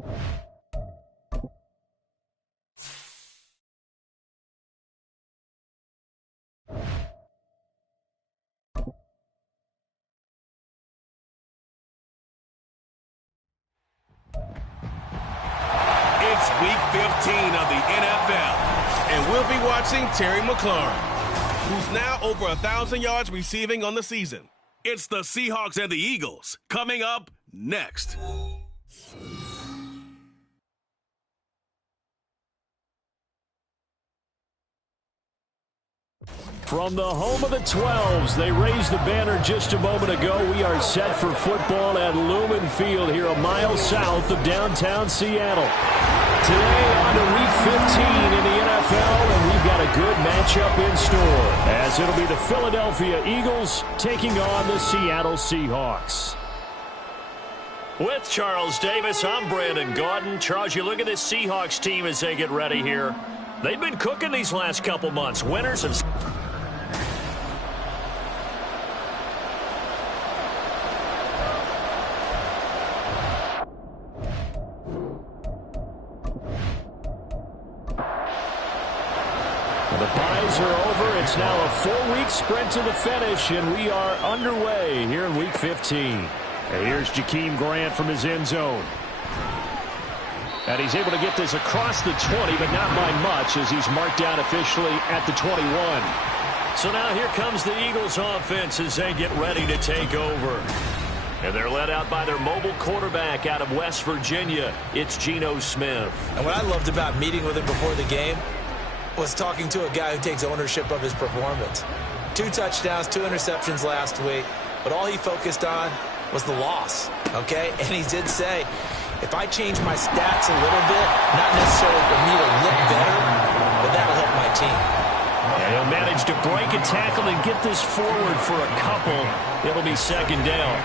It's Week 15 of the NFL, and we'll be watching Terry McLaurin, who's now over 1,000 yards receiving on the season. It's the Seahawks and the Eagles coming up next. From the home of the 12s, they raised the banner just a moment ago. We are set for football at Lumen Field here a mile south of downtown Seattle. Today on to Week 15 in the NFL, and we've got a good matchup in store, as it'll be the Philadelphia Eagles taking on the Seattle Seahawks. With Charles Davis, I'm Brandon Gaudin. Charles, you look at this Seahawks team as they get ready here. They've been cooking these last couple months. Winners of... The byes are over. It's now a 4-week sprint to the finish, and we are underway here in Week 15. And here's Jakeem Grant from his end zone. And he's able to get this across the 20, but not by much, as he's marked down officially at the 21. So now here comes the Eagles offense as they get ready to take over. And they're led out by their mobile quarterback out of West Virginia. It's Geno Smith. And what I loved about meeting with him before the game was talking to a guy who takes ownership of his performance. 2 touchdowns, 2 interceptions last week, but all he focused on was the loss, okay? And he did say, if I change my stats a little bit, not necessarily for me to look better, but that'll help my team. And he'll manage to break a tackle and get this forward for a couple. It'll be second down.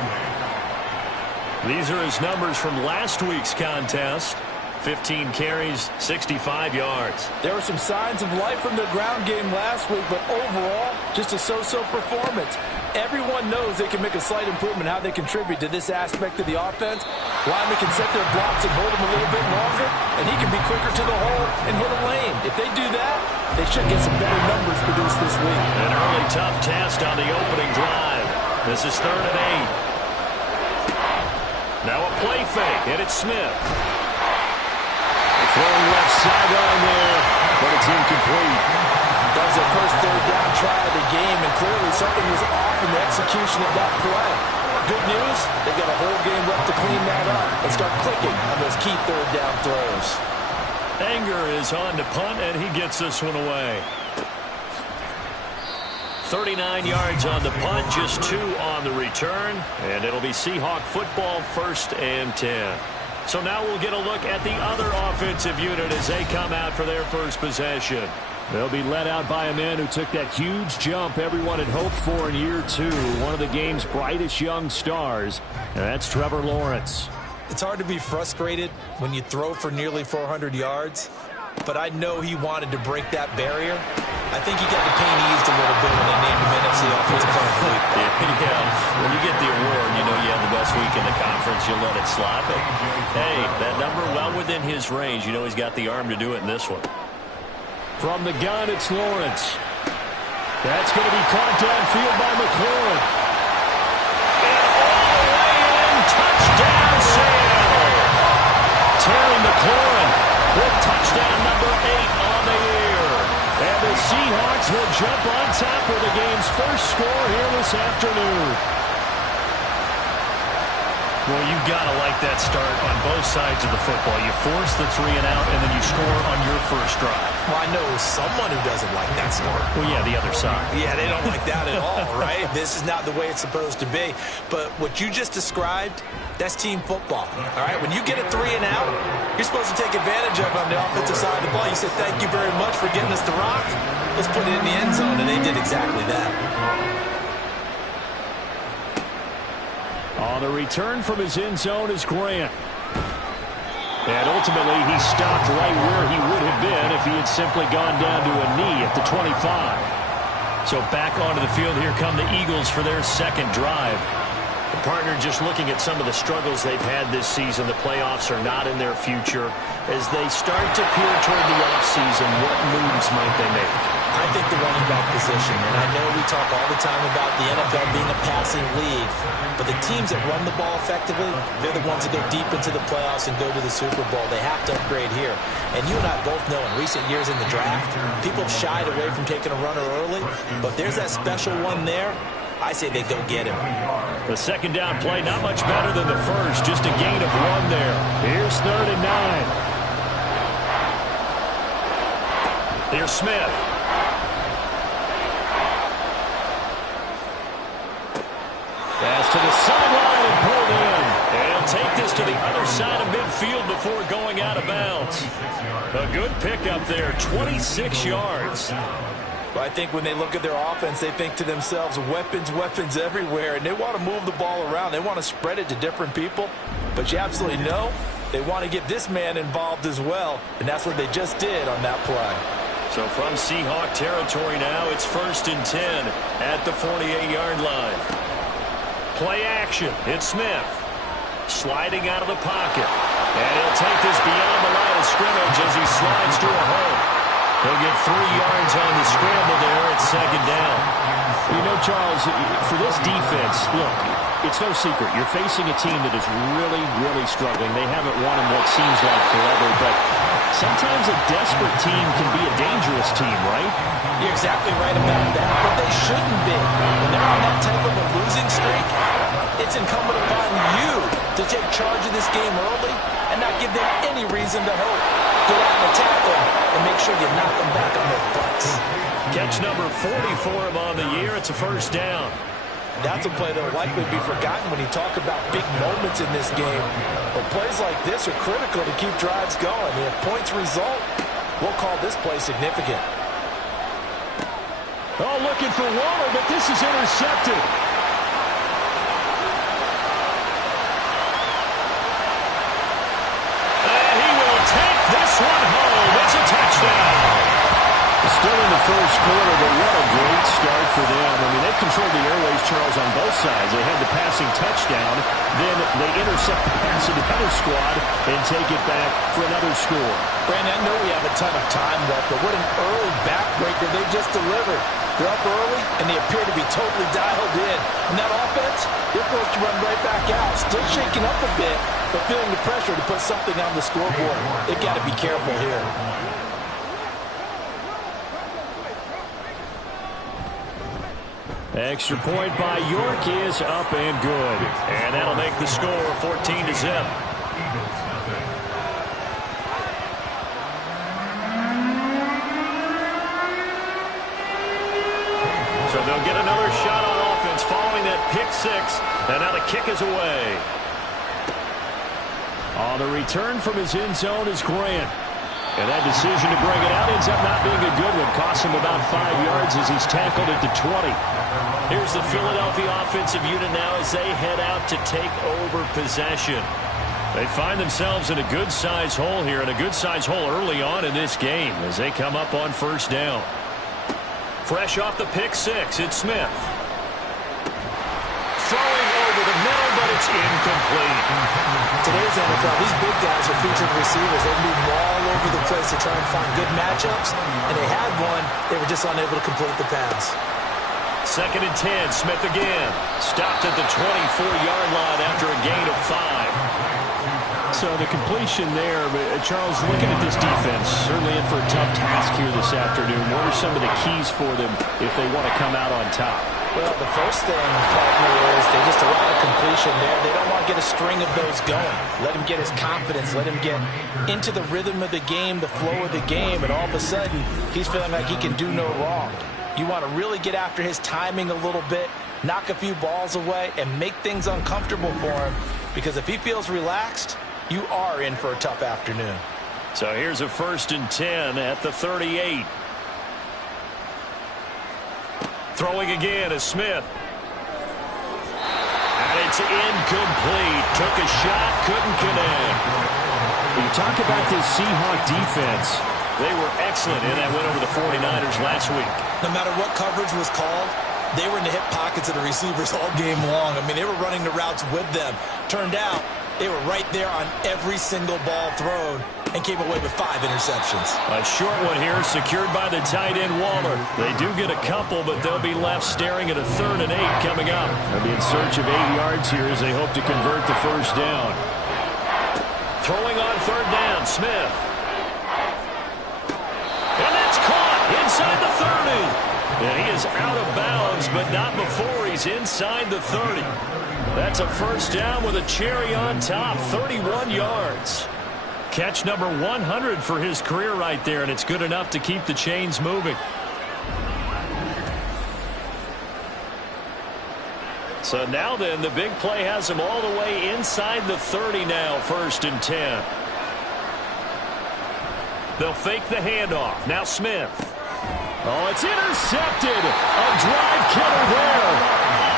These are his numbers from last week's contest. 15 carries, 65 yards. There were some signs of life from their ground game last week, but overall, just a so-so performance. Everyone knows they can make a slight improvement how they contribute to this aspect of the offense. Linemen can set their blocks and hold them a little bit longer, and he can be quicker to the hole and hit a lane. If they do that, they should get some better numbers produced this week. An early tough test on the opening drive. This is 3rd and 8. Now a play fake, and it's Smith. Throwing left sideline there, but it's incomplete. That was their first 3rd down try of the game, and clearly something was off in the execution of that play. Good news, they've got a whole game left to clean that up and start clicking on those key 3rd down throws. Anger is on to punt, and he gets this one away. 39 yards on the punt, just 2 on the return, and it'll be Seahawk football, 1st and 10. So now we'll get a look at the other offensive unit as they come out for their first possession. They'll be led out by a man who took that huge jump everyone had hoped for in year 2, one of the game's brightest young stars, and that's Trevor Lawrence. It's hard to be frustrated when you throw for nearly 400 yards, but I know he wanted to break that barrier. I think he got the pain eased a little bit when they named him NFC Offensive Player of the Week. Yeah, when you get the award, you know you have the best week in the conference, you let it slide. But, hey, that number well within his range. You know he's got the arm to do it in this one. From the gun, it's Lawrence. That's going to be caught downfield by McLaurin. And all the way in, touchdown Seattle. Terry McLaurin with touchdown number 8 on the year. And the Seahawks will jump on top of the game's first score here this afternoon. Well, you've got to like that start on both sides of the football. You force the 3 and out, and then you score on your first drive. Well, I know someone who doesn't like that start. Well, yeah, the other side. Yeah, they don't like that at all, right? This is not the way it's supposed to be. But what you just described, that's team football, all right? When you get a 3 and out, you're supposed to take advantage of it on the offensive side of the ball. You said, thank you very much for getting us the rock. Let's put it in the end zone, and they did exactly that. On the return from his end zone is Grant. And ultimately, he stopped right where he would have been if he had simply gone down to a knee at the 25. So back onto the field, here come the Eagles for their second drive. Partner, just looking at some of the struggles they've had this season, the playoffs are not in their future. As they start to peer toward the offseason, what moves might they make? I think the running back position, and I know we talk all the time about the NFL being a passing league, but the teams that run the ball effectively, they're the ones that go deep into the playoffs and go to the Super Bowl. They have to upgrade here. And you and I both know in recent years in the draft, people have shied away from taking a runner early, but there's that special one there. I say they go get him. The second down play, not much better than the first. Just a gain of 1 there. Here's 3rd and 9. Here's Smith. Pass to the sideline and pulled in. And he'll take this to the other side of midfield before going out of bounds. A good pickup there, 26 yards. Well, I think when they look at their offense, they think to themselves, weapons, weapons everywhere, and they want to move the ball around. They want to spread it to different people, but you absolutely know they want to get this man involved as well, and that's what they just did on that play. So from Seahawk territory now, it's 1st and 10 at the 48-yard line. Play action. It's Smith sliding out of the pocket, and he'll take this beyond the line of scrimmage as he slides to a hole. He'll get 3 yards on the scramble there at 2nd down. You know, Charles, for this defense, look, it's no secret. You're facing a team that is really, really struggling. They haven't won in what seems like forever, but sometimes a desperate team can be a dangerous team, right? You're exactly right about that, but they shouldn't be. When they're on that type of a losing streak, it's incumbent upon you to take charge of this game early and not give them any reason to hope. Get out and attack them and make sure you knock them back on their butts. Catch number 40 for him on the year. It's a 1st down. That's a play that will likely be forgotten when you talk about big moments in this game. But plays like this are critical to keep drives going. And if points result, we'll call this play significant. Oh, looking for Waller, but this is intercepted. This one home. It's a touchdown. Still in the first quarter, but what a great start for them. I mean, they controlled the airways, Charles, on both sides. They had the passing touchdown. Then they intercept the pass of the other squad and take it back for another score. Brandon, I know we have a ton of time left, but what an early backbreaker they just delivered. They're up early, and they appear to be totally dialed in. And that offense, they're forced to run right back out. Still shaking up a bit, but feeling the pressure to put something on the scoreboard. They've got to be careful here. Extra point by York is up and good. And that'll make the score 14-0. So they'll get another shot on offense following that pick 6. And now the kick is away. On the return from his end zone is Grant. And that decision to bring it out ends up not being a good one. Costs him about 5 yards as he's tackled at the 20. Here's the Philadelphia offensive unit now as they head out to take over possession. They find themselves in a good-sized hole here, and a good-sized hole early on in this game as they come up on 1st down. Fresh off the pick 6, it's Smith. Throwing over the middle, but it's incomplete. Today's NFL, these big guys are featured receivers. They move all over the place to try and find good matchups, and they had one. They were just unable to complete the pass. 2nd and 10, Smith again. Stopped at the 24-yard line after a gain of 5. So the completion there, Charles, looking at this defense, certainly in for a tough task here this afternoon. What are some of the keys for them if they want to come out on top? Well, the first thing, partner, is they just allow a completion there. They don't want to get a string of those going. Let him get his confidence. Let him get into the rhythm of the game, the flow of the game, and all of a sudden, he's feeling like he can do no wrong. You want to really get after his timing a little bit, knock a few balls away, and make things uncomfortable for him, because if he feels relaxed, you are in for a tough afternoon. So here's a 1st and 10 at the 38. Throwing again is Smith. And it's incomplete. Took a shot, couldn't connect. When you talk about this Seahawk defense, they were excellent in that win over the 49ers last week. No matter what coverage was called, They were in the hip pockets of the receivers all game long. I mean, they were running the routes with them. Turned out, they were right there on every single ball thrown and came away with 5 interceptions. A short one here secured by the tight end Waller. They do get a couple, but they'll be left staring at a 3rd and 8 coming up. They'll be in search of 8 yards here as they hope to convert the first down. Throwing on 3rd down, Smith. And that's caught inside the 30. And he is out of bounds, but not before he's inside the 30. That's a first down with a cherry on top, 31 yards. Catch number 100 for his career right there, and it's good enough to keep the chains moving. So now then, the big play has him all the way inside the 30 now, 1st and 10. They'll fake the handoff. Now Smith. Oh, it's intercepted. A drive killer there.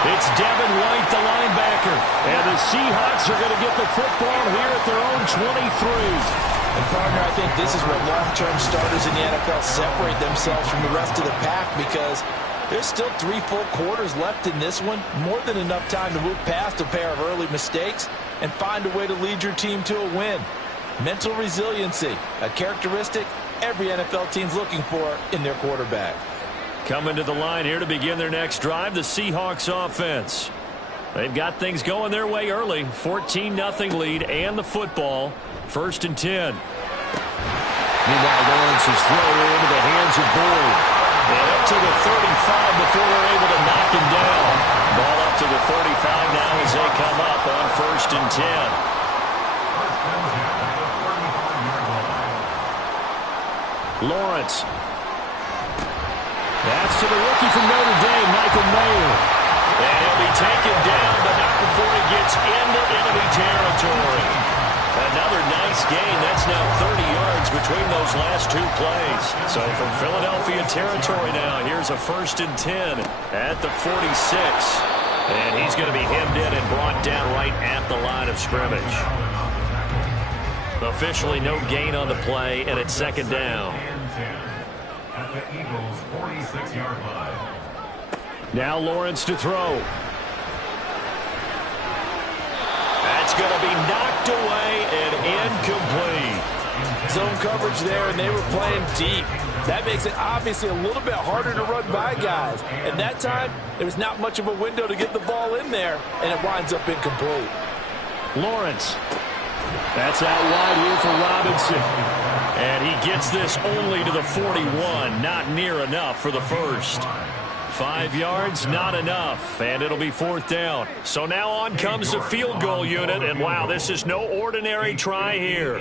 It's Devin White, the linebacker. And the Seahawks are going to get the football here at their own 23. And, partner, I think this is where long-term starters in the NFL separate themselves from the rest of the pack, because there's still 3 full quarters left in this one. More than enough time to move past a pair of early mistakes and find a way to lead your team to a win. Mental resiliency, a characteristic every NFL team's looking for in their quarterback. Coming to the line here to begin their next drive, the Seahawks offense. They've got things going their way early. 14-0 lead and the football. 1st and 10. Meanwhile, Lawrence's throw into the hands of Boyd. And up to the 35 before they're able to knock him down. Ball up to the 35 now as they come up on 1st and 10. Lawrence. That's to the rookie from Notre Dame, Michael Mayer. And he'll be taken down, but not before he gets into enemy territory. Another nice gain. That's now 30 yards between those last 2 plays. So from Philadelphia territory now, here's a 1st and 10 at the 46. And he's going to be hemmed in and brought down right at the line of scrimmage. Officially no gain on the play, and it's 2nd down. At the Eagles' 46-yard line. Now Lawrence to throw. That's going to be knocked away and incomplete. Zone coverage there, and they were playing deep. That makes it obviously a little bit harder to run by guys. And that time, there was not much of a window to get the ball in there, and it winds up incomplete. Lawrence. That's out wide here for Robinson. And he gets this only to the 41. Not near enough for the first. 5 yards, not enough. And it'll be 4th down. So now on comes the field goal unit. And wow, this is no ordinary try here.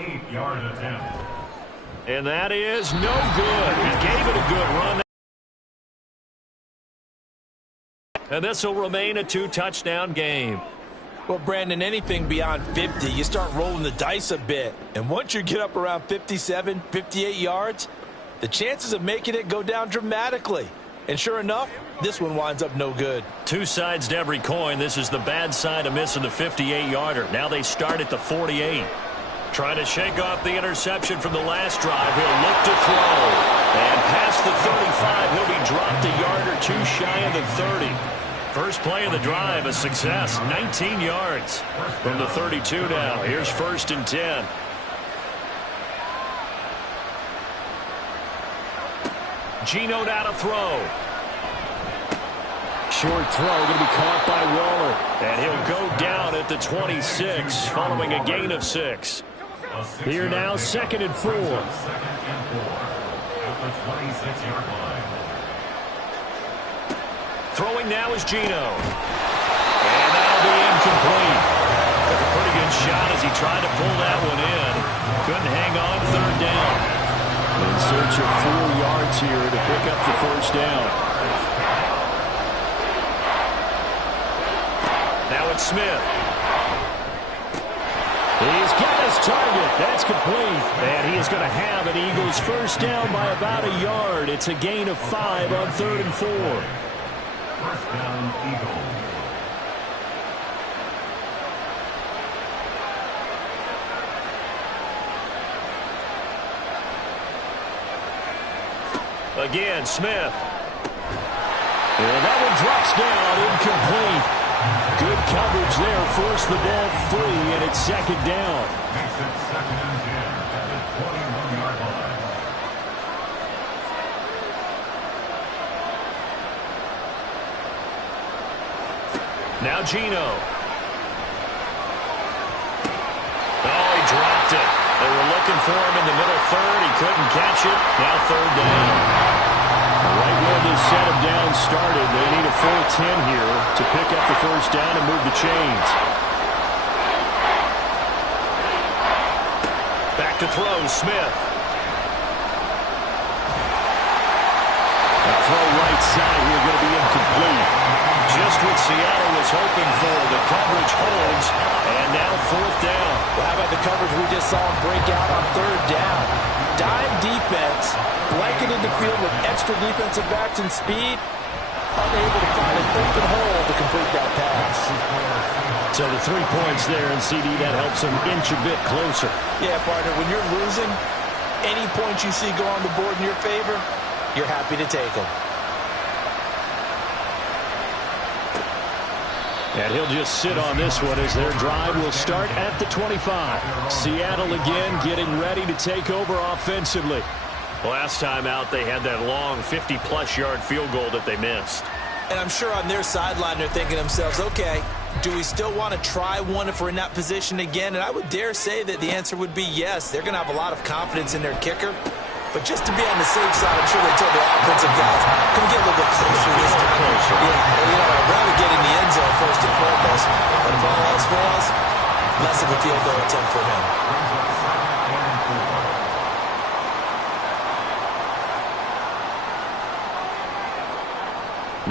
And that is no good. He gave it a good run. And this will remain a 2-touchdown game. Well, Brandon, anything beyond 50, you start rolling the dice a bit. And once you get up around 57, 58 yards, the chances of making it go down dramatically. And sure enough, this one winds up no good. 2 sides to every coin. This is the bad side of missing the 58-yarder. Now they start at the 48. Trying to shake off the interception from the last drive. He'll look to throw. And past the 35, he'll be dropped a yard or 2 shy of the 30. First play of the drive, a success, 19 yards from the 32 now. Here's 1st and 10. Geno now to throw. Short throw going to be caught by Waller. And he'll go down at the 26 following a gain of 6. Here now, 2nd and 4. Throwing now is Geno. And that'll be incomplete. Took a pretty good shot as he tried to pull that one in. Couldn't hang on, 3rd down. In search of 4 yards here to pick up the first down. Now it's Smith. He's got his target. That's complete. And he is going to have an Eagles first down by about a yard. It's a gain of 5 on 3rd and 4. First down, Eagles. Again, Smith. And that one drops down, incomplete. Good coverage there, forced the ball free, and it's second down. Makes it 2nd and 10 at the 21-yard line. Now Gino. Oh, he dropped it. They were looking for him in the middle third. He couldn't catch it. Now third down. Right where they set him down started, they need a full 10 here to pick up the first down and move the chains. Back to throw, Smith. That throw right side here going to be incomplete. Just what Seattle was hoping for. The coverage holds, and now fourth down. Well, how about the coverage we just saw him break out on third down? Dime defense, blanketed the field with extra defensive backs and speed, unable to find an open hole to complete that pass. So the 3 points there, and CD, that helps them inch a bit closer. Yeah, partner, when you're losing, any points you see go on the board in your favor, you're happy to take them. And he'll just sit on this one as their drive will start at the 25. Seattle again getting ready to take over offensively. Last time out, they had that long 50-plus yard field goal that they missed. And I'm sure on their sideline they're thinking to themselves, okay, do we still want to try one if we're in that position again? And I would dare say that the answer would be yes. They're going to have a lot of confidence in their kicker. But just to be on the safe side, I'm sure they told their offensive guys, can we get a little bit closer this time? Yeah, I'd rather get in the end zone first and foremost. But if all else fails, less of a field goal attempt for him.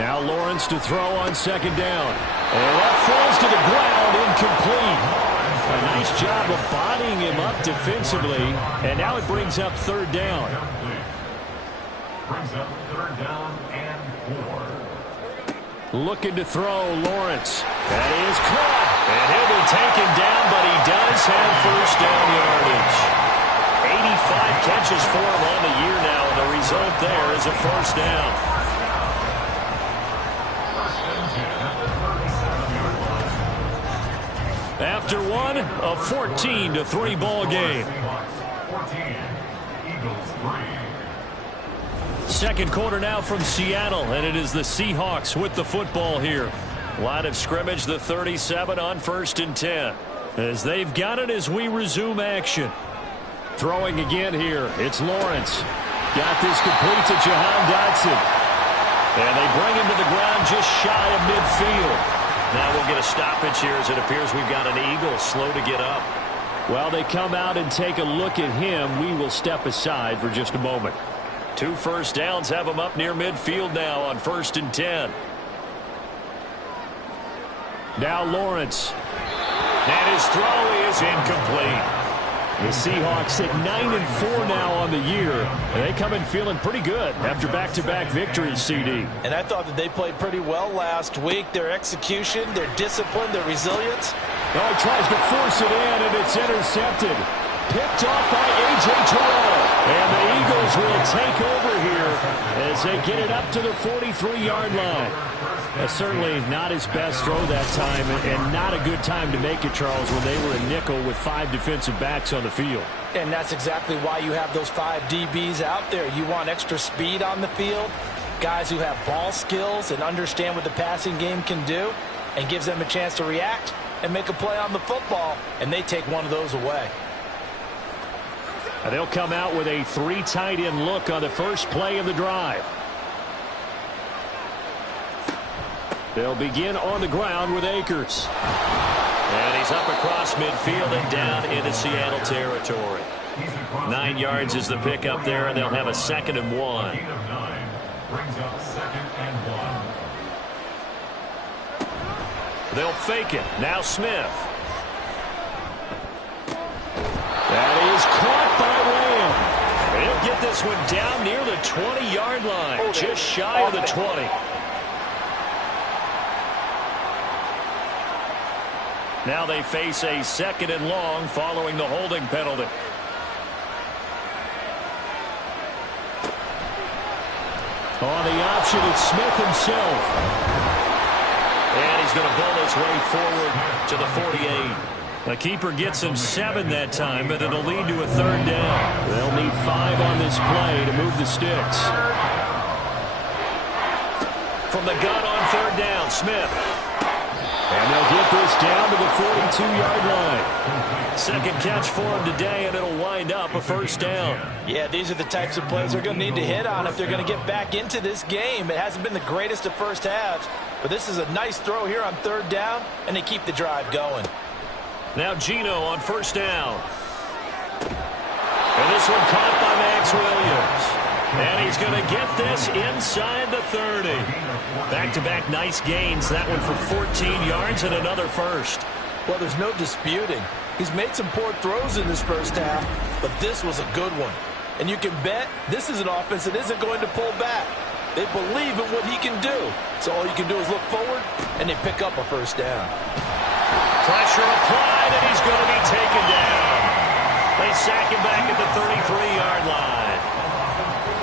Now Lawrence to throw on second down. And that falls to the ground, incomplete. A nice job of bodying him up defensively. And now it brings up third down. Brings up 3rd down and 4. Looking to throw, Lawrence. That is caught. And he'll be taken down, but he does have first down yardage. 85 catches for him on the year now, and the result there is a first down. After one, a 14-3 ball game. 14, Eagles 3. Second quarter now from Seattle, and it is the Seahawks with the football here. Line of scrimmage, the 37 on 1st and 10. As they've got it as we resume action. Throwing again here, it's Lawrence. Got this complete to Jahan Dotson. And they bring him to the ground just shy of midfield. Now we'll get a stoppage here as it appears we've got an Eagle slow to get up. While they come out and take a look at him, we will step aside for just a moment. 2 first downs have him up near midfield now on 1st and 10. Now Lawrence. And his throw is incomplete. The Seahawks at 9-4 now on the year. And they come in feeling pretty good after back-to-back victories, CD. And I thought that they played pretty well last week. Their execution, their discipline, their resilience. Oh, he tries to force it in, and it's intercepted. Picked off by A.J. Terrell. And the Eagles will take over here as they get it up to the 43-yard line. Certainly not his best throw that time, and not a good time to make it, Charles, when they were a nickel with 5 defensive backs on the field. And that's exactly why you have those 5 DBs out there. You want extra speed on the field, guys who have ball skills and understand what the passing game can do, and gives them a chance to react and make a play on the football, and they take one of those away. And they'll come out with a 3 tight end look on the first play of the drive. They'll begin on the ground with Akers. And he's up across midfield and down into Seattle territory. 9 yards is the pickup there, and they'll have a 2nd and 1. Gain of 9 brings up 2nd and 1. They'll fake it. Now Smith. That is caught by Lamb. They'll get this one down near the 20-yard line, just shy of the 20. Now they face a 2nd and long following the holding penalty. On the option, it's Smith himself. And he's going to bowl his way forward to the 48. The keeper gets him 7 that time, but it'll lead to a 3rd down. They'll need 5 on this play to move the sticks. From the gun on 3rd down, Smith. And they'll get this down to the 42-yard line. Second catch for him today, and it'll wind up a 1st down. Yeah, these are the types of plays they're going to need to hit on if they're going to get back into this game. It hasn't been the greatest of first halves, but this is a nice throw here on 3rd down, and they keep the drive going. Now Gino on 1st down. And this one caught by Max Williams. And he's going to get this inside the 30. Back-to-back nice gains. That one for 14 yards and another 1st. Well, there's no disputing. He's made some poor throws in this first half, but this was a good one. And you can bet this is an offense that isn't going to pull back. They believe in what he can do. So all you can do is look forward, and they pick up a 1st down. Pressure applied, and he's going to be taken down. They sack him back at the 33-yard line.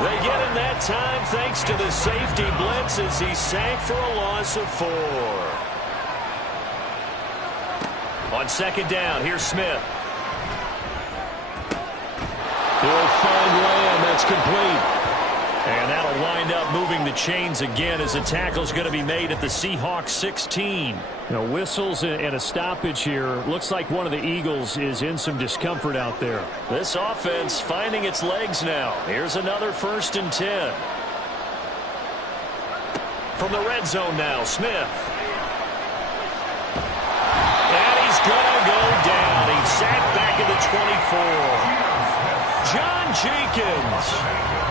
They get him that time thanks to the safety blitz as he sank for a loss of 4. On 2nd down, here's Smith. He'll find Lamb. That's complete. And that'll wind up moving the chains again as the tackle's going to be made at the Seahawks 16. Now, whistles and a stoppage here. Looks like one of the Eagles is in some discomfort out there. This offense finding its legs now. Here's another 1st and 10. From the red zone now, Smith. And he's going to go down. He's sacked back at the 24. John Jenkins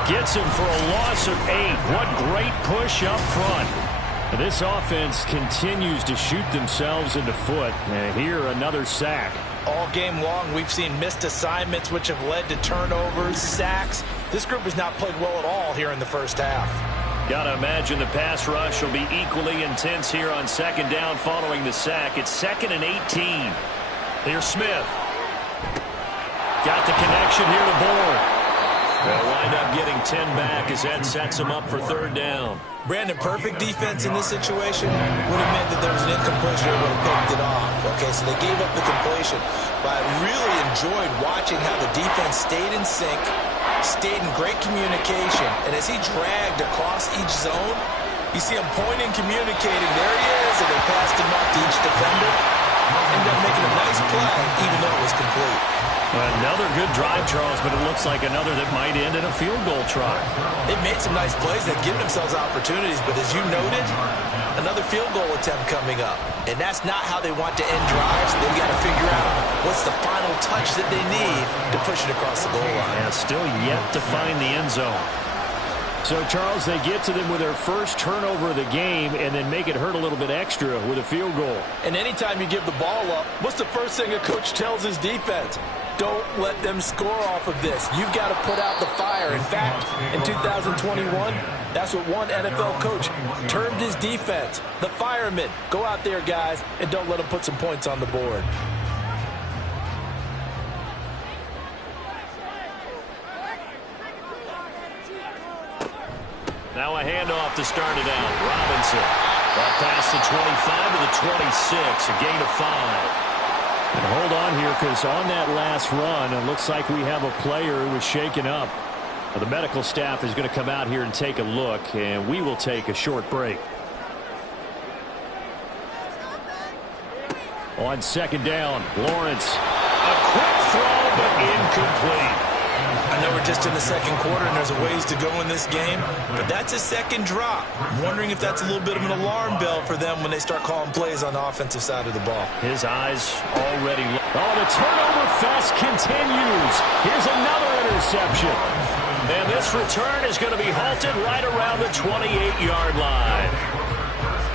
gets him for a loss of 8. What great push up front. This offense continues to shoot themselves in the foot. And here, another sack. All game long, we've seen missed assignments, which have led to turnovers, sacks. This group has not played well at all here in the first half. Got to imagine the pass rush will be equally intense here on 2nd down following the sack. It's 2nd and 18. Here's Smith. Got the connection here to Bourne. They'll wind up getting 10 back as that sets him up for 3rd down. Brandon, perfect defense in this situation would have meant that there was an incompletion or would have picked it off. Okay, so they gave up the completion. But I really enjoyed watching how the defense stayed in sync, stayed in great communication. And as he dragged across each zone, you see him pointing, communicating. There he is, and they passed him off to each defender. Ended up making a nice play, even though it was complete. Another good drive, Charles, but it looks like another that might end in a field goal try. They've made some nice plays. They've given themselves opportunities, but as you noted, another field goal attempt coming up. And that's not how they want to end drives. They've got to figure out what's the final touch that they need to push it across the goal line. Yeah, still yet to find the end zone. So, Charles, they get to them with their first turnover of the game and then make it hurt a little bit extra with a field goal. And anytime you give the ball up, what's the first thing a coach tells his defense? Don't let them score off of this. You've got to put out the fire. In fact, in 2021, that's what one NFL coach termed his defense. The firemen. Go out there, guys, and don't let them put some points on the board. Now a handoff to start it out. Robinson. Ball past the 25 to the 26. A gain of 5. And hold on here, because on that last run, it looks like we have a player who was shaken up. The medical staff is going to come out here and take a look, and we will take a short break. On 2nd down, Lawrence. A quick throw, but incomplete. I know we're just in the second quarter and there's a ways to go in this game, but that's a second drop. I'm wondering if that's a little bit of an alarm bell for them when they start calling plays on the offensive side of the ball. His eyes already. Oh, the turnover fest continues. Here's another interception. And this return is going to be halted right around the 28-yard line.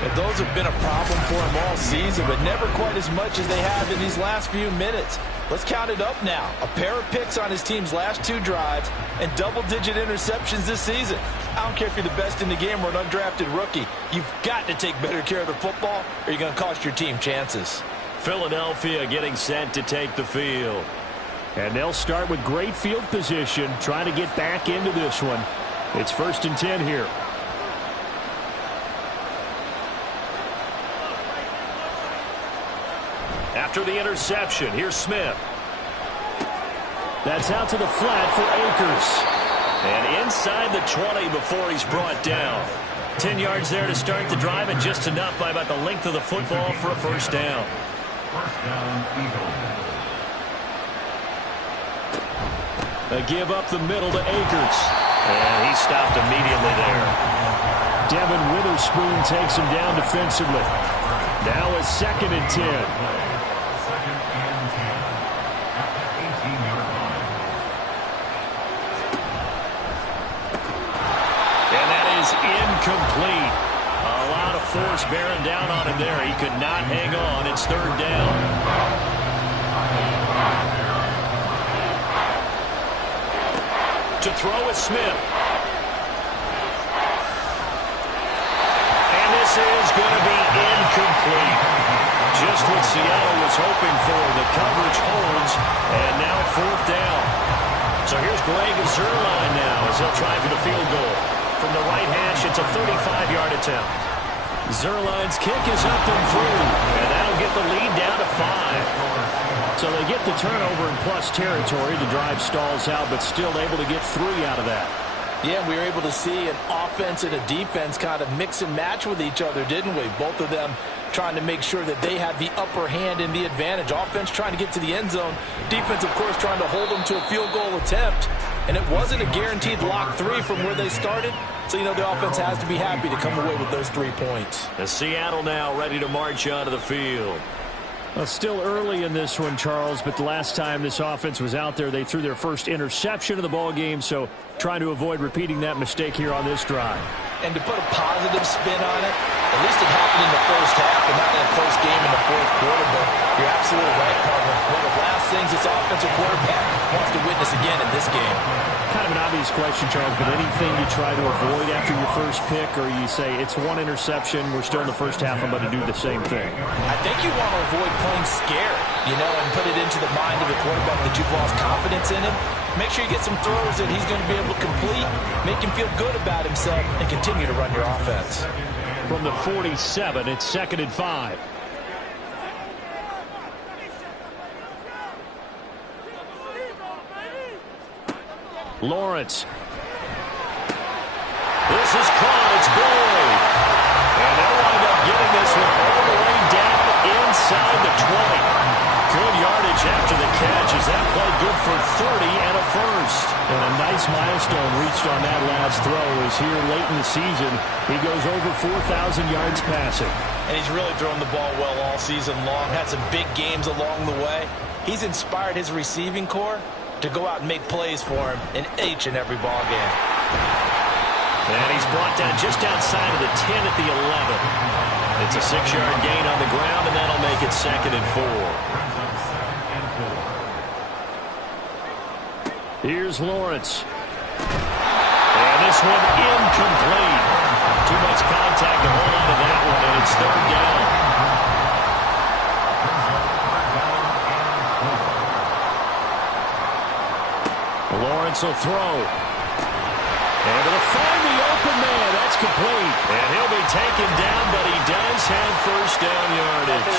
And those have been a problem for him all season, but never quite as much as they have in these last few minutes. Let's count it up now. A pair of picks on his team's last 2 drives and double-digit interceptions this season. I don't care if you're the best in the game or an undrafted rookie. You've got to take better care of the football or you're going to cost your team chances. Philadelphia getting set to take the field. And they'll start with great field position, trying to get back into this one. It's 1st and 10 here. after the interception. Here's Smith. That's out to the flat for Akers. And inside the 20 before he's brought down. 10 yards there to start the drive, and just enough by about the length of the football for a first down. First down, Eagles. A give up the middle to Akers. And he stopped immediately there. Devin Witherspoon takes him down defensively. Now a 2nd and 10. Second and 10 at the 18-yard line. And that is incomplete. A lot of force bearing down on him there. He could not hang on. It's 3rd down. To throw is Smith. And this is going to be incomplete. Just what Seattle was hoping for. The coverage holds, and now 4th down. So here's Greg Zuerlein now as he'll try for the field goal. From the right hash, it's a 35-yard attempt. Zuerlein's kick is up and through, and that'll get the lead down to 5. So they get the turnover in plus territory. The drive stalls out, but still able to get 3 out of that. Yeah, we were able to see an offense and a defense kind of mix and match with each other, didn't we? Both of them trying to make sure that they had the upper hand and the advantage. Offense trying to get to the end zone. Defense, of course, trying to hold them to a field goal attempt. And it wasn't a guaranteed lock 3 from where they started. So, the offense has to be happy to come away with those 3 points. The Seattle now ready to march onto the field. Well, still early in this one, Charles, but the last time this offense was out there, they threw their first interception of the ball game, so trying to avoid repeating that mistake here on this drive. And to put a positive spin on it, at least it happened in the first half and not in a close game in the 4th quarter, but you're absolutely right, partner. One of the last things this offensive quarterback wants to witness again in this game. Kind of an obvious question, Charles, but anything you try to avoid after your first pick, or you say it's 1 interception, we're still in the first half, I'm going to do the same thing? I think you want to avoid playing scared, and put it into the mind of the quarterback that you've lost confidence in him. Make sure you get some throws that he's going to be able to complete, make him feel good about himself, and continue to run your offense. From the 47, it's 2nd and 5. Lawrence. This is caught. It's Boyd. And they'll wind up getting this one all the way down inside the 20. Good yardage after the catch as that play good for 30 and a first. And a nice milestone reached on that last throw is here late in the season. He goes over 4,000 yards passing. And he's really thrown the ball well all season long. Had some big games along the way. He's inspired his receiving corps to go out and make plays for him in each and every ball game. And he's brought down just outside of the 10 at the 11. It's a 6-yard gain on the ground, and that'll make it 2nd and 4. Here's Lawrence. And this one incomplete. Too much contact to hold on to that one, and it's 3rd down. Lawrence will throw. Able to find the open man. That's complete. And he'll be taken down, but he does have first down yardage.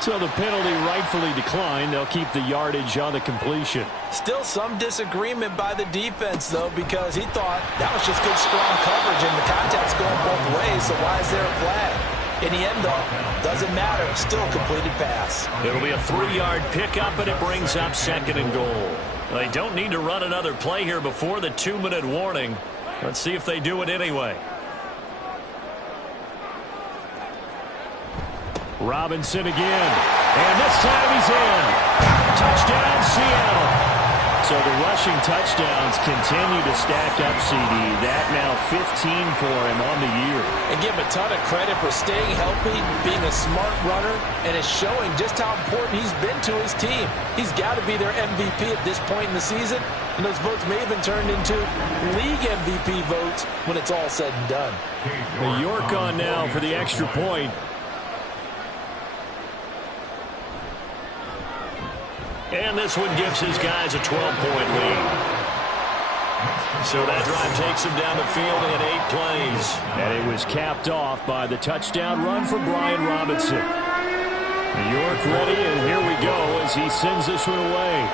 So the penalty rightfully declined. They'll keep the yardage on the completion. Still some disagreement by the defense, though, because he thought that was just good, strong coverage, and the contact's going both ways, so why is there a flag? In the end, though, doesn't matter. Still a completed pass. It'll be a 3-yard pickup, and it brings up 2nd and goal. They don't need to run another play here before the 2-minute warning. Let's see if they do it anyway. Robinson again. And this time he's in. Touchdown, Seattle. So the rushing touchdowns continue to stack up, CD. That now 15 for him on the year. And give him a ton of credit for staying healthy, being a smart runner, and it's showing just how important he's been to his team. He's got to be their MVP at this point in the season, and those votes may have been turned into league MVP votes when it's all said and done. York on now for the extra point. And this one gives his guys a 12-point lead. So that drive takes him down the field in 8 plays. And it was capped off by the touchdown run for Brian Robinson. New York ready, and here we go as he sends this one away.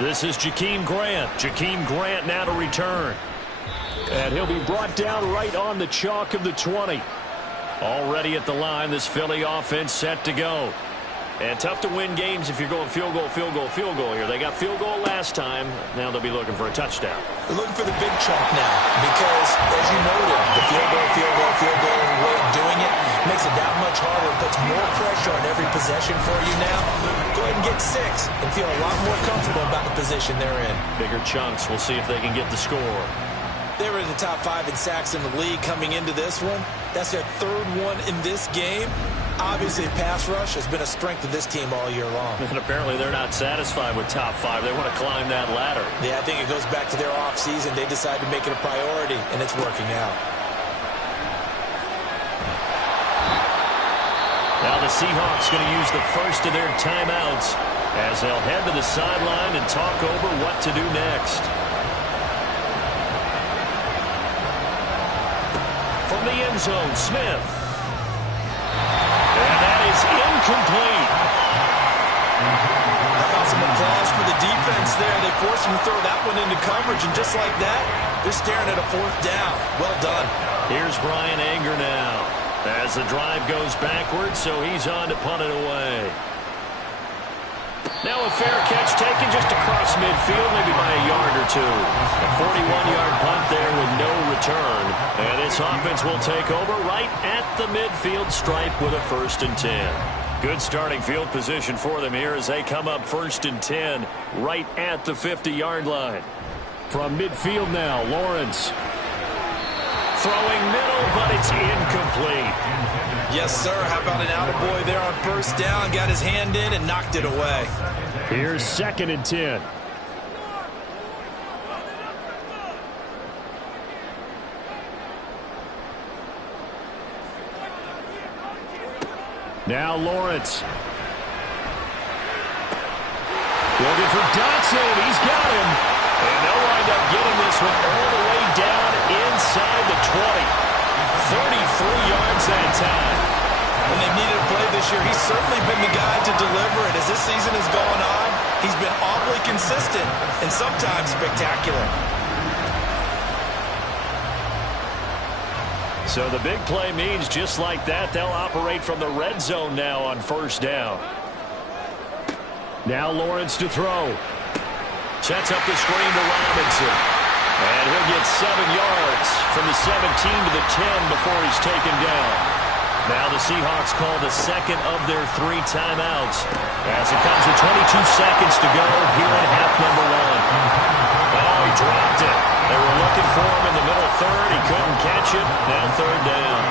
This is Jakeem Grant. Jakeem Grant now to return. And he'll be brought down right on the chalk of the 20. Already at the line, this Philly offense set to go. And tough to win games if you're going field goal, field goal, field goal here. They got field goal last time. Now they'll be looking for a touchdown. They're looking for the big chunk now because, as you noted, the field goal way of doing it makes it that much harder. It puts more pressure on every possession for you now. Go ahead and get 6 and feel a lot more comfortable about the position they're in. Bigger chunks. We'll see if they can get the score. They were in the top 5 in sacks in the league coming into this one. That's their 3rd one in this game. Obviously, pass rush has been a strength of this team all year long. And apparently they're not satisfied with top 5. They want to climb that ladder. Yeah, I think it goes back to their offseason. They decided to make it a priority, and it's working out. Now the Seahawks going to use the first of their timeouts as they'll head to the sideline and talk over what to do next. From the end zone, Smith. And that is incomplete. How about some applause for the defense there? They forced him to throw that one into coverage, and just like that, they're staring at a 4th down. Well done. Here's Brian Anger now as the drive goes backwards, so he's on to punt it away. Now a fair catch taken just across midfield, maybe by a yard or 2. A 41-yard punt there with no return. And this offense will take over right at the midfield stripe with a 1st and 10. Good starting field position for them here as they come up 1st and 10 right at the 50-yard line. From midfield now, Lawrence. Throwing middle, but it's incomplete. Yes, sir. How about an attaboy there on 1st down? Got his hand in and knocked it away. Here's 2nd and 10. Now Lawrence. Looking for Dotson. He's got him. And they'll wind up getting this one all the way down inside the 20. 33 yards that time. When they've needed a play this year, he's certainly been the guy to deliver it. As this season has gone on, he's been awfully consistent and sometimes spectacular. So the big play means just like that, they'll operate from the red zone now on 1st down. Now Lawrence to throw. Sets up the screen to Robinson. And he'll get 7 yards from the 17 to the 10 before he's taken down. Now the Seahawks call the 2nd of their 3 timeouts as it comes with 22 seconds to go here in half number 1. Oh, he dropped it. They were looking for him in the middle 3rd. He couldn't catch it. Now 3rd down.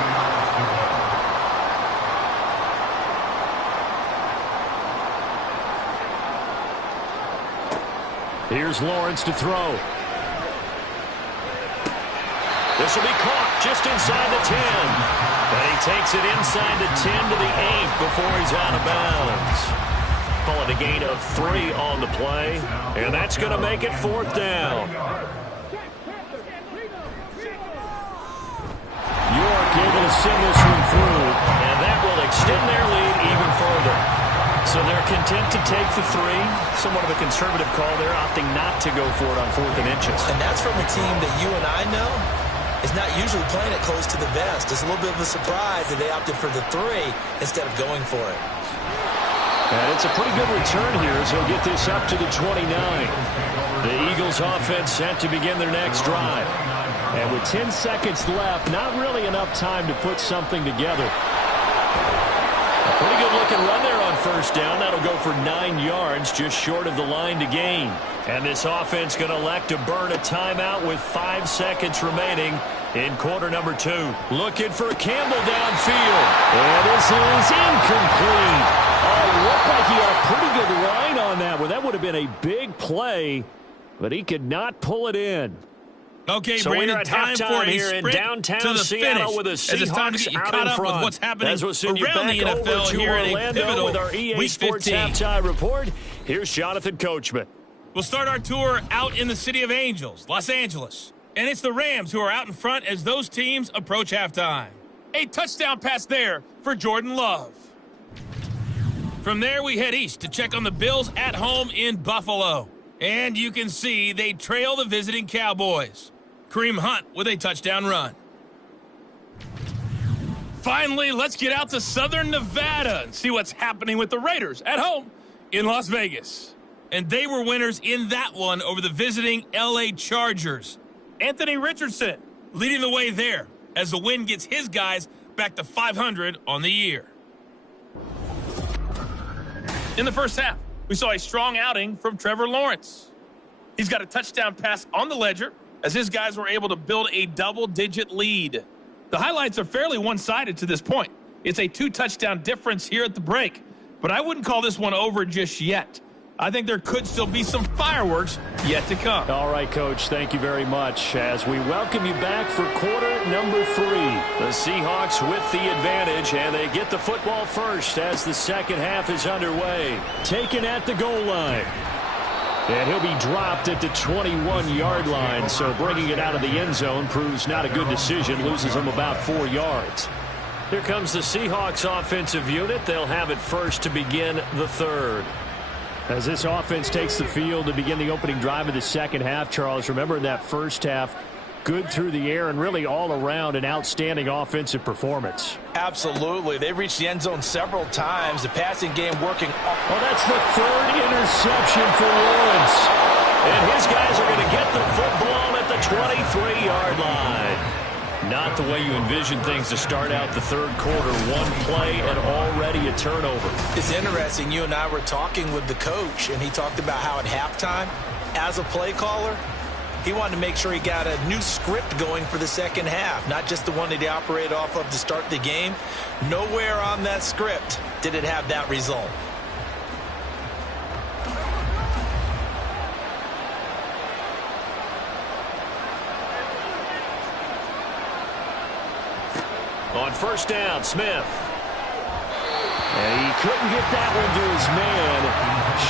Here's Lawrence to throw. This will be caught just inside the 10. And he takes it inside the 10 to the 8 before he's out of bounds. Call it a gain of 3 on the play. And that's going to make it 4th down. York able to send this one through. And that will extend their lead even further. So they're content to take the 3. Somewhat of a conservative call there, opting not to go for it on 4th and inches. And that's from a team that you and I know is not usually playing it close to the vest. It's a little bit of a surprise that they opted for the 3 instead of going for it. And it's a pretty good return here as he'll get this up to the 29. The Eagles offense set to begin their next drive. And with 10 seconds left, not really enough time to put something together. A pretty good looking run there on 1st down. That'll go for 9 yards, just short of the line to gain. And this offense going to elect to burn a timeout with 5 seconds remaining in quarter number 2. Looking for Campbell downfield. And this is incomplete. Oh, looked like he had a pretty good line on that one. That would have been a big play, but he could not pull it in. Okay, so Brandon, we're at time for halftime a here in sprint downtown to the Seattle finish. with the As it's time to Seahawks get you out caught in up front. with what's happening As we'll send you around back the NFL over to here in a Orlando pivotal with our EA Week Sports 15. Halftime Report. Here's Jonathan Coachman. We'll start our tour out in the City of Angels, Los Angeles. And it's the Rams who are out in front as those teams approach halftime. A touchdown pass there for Jordan Love. From there, we head east to check on the Bills at home in Buffalo. And you can see they trail the visiting Cowboys. Kareem Hunt with a touchdown run. Finally, let's get out to Southern Nevada and see what's happening with the Raiders at home in Las Vegas. And they were winners in that one over the visiting LA Chargers. Anthony Richardson leading the way there as the win gets his guys back to 500 on the year. In the first half, we saw a strong outing from Trevor Lawrence. He's got a touchdown pass on the ledger as his guys were able to build a double-digit lead. The highlights are fairly one-sided to this point. It's a 2-touchdown difference here at the break, but I wouldn't call this one over just yet. I think there could still be some fireworks yet to come. All right, Coach, thank you very much as we welcome you back for quarter number 3. The Seahawks with the advantage, and they get the football first as the second half is underway. Taken at the goal line. And he'll be dropped at the 21-yard line, so bringing it out of the end zone proves not a good decision, loses him about 4 yards. Here comes the Seahawks offensive unit. They'll have it first to begin the third. As this offense takes the field to begin the opening drive of the second half, Charles, remember in that first half, good through the air and really all around an outstanding offensive performance. Absolutely. They reached the end zone several times. The passing game working. Oh, that's the 3rd interception for Lawrence. And his guys are going to get the football at the 23-yard line. Not the way you envision things to start out the third quarter. One play and already a turnover. It's interesting. You and I were talking with the coach, and he talked about how at halftime, as a play caller, he wanted to make sure he got a new script going for the second half, not just the one that he operated off of to start the game. Nowhere on that script did it have that result. On first down, Smith. And he couldn't get that one to his man.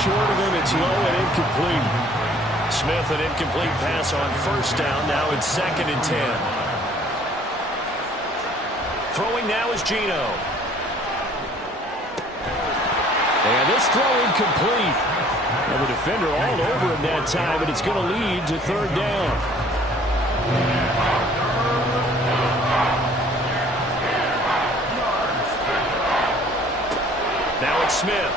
Short of him, it's low and incomplete. Smith, an incomplete pass on first down. Now it's 2nd and 10. Throwing now is Geno. And this throw incomplete. And the defender all over him that time, but it's going to lead to 3rd down. Now it's Smith.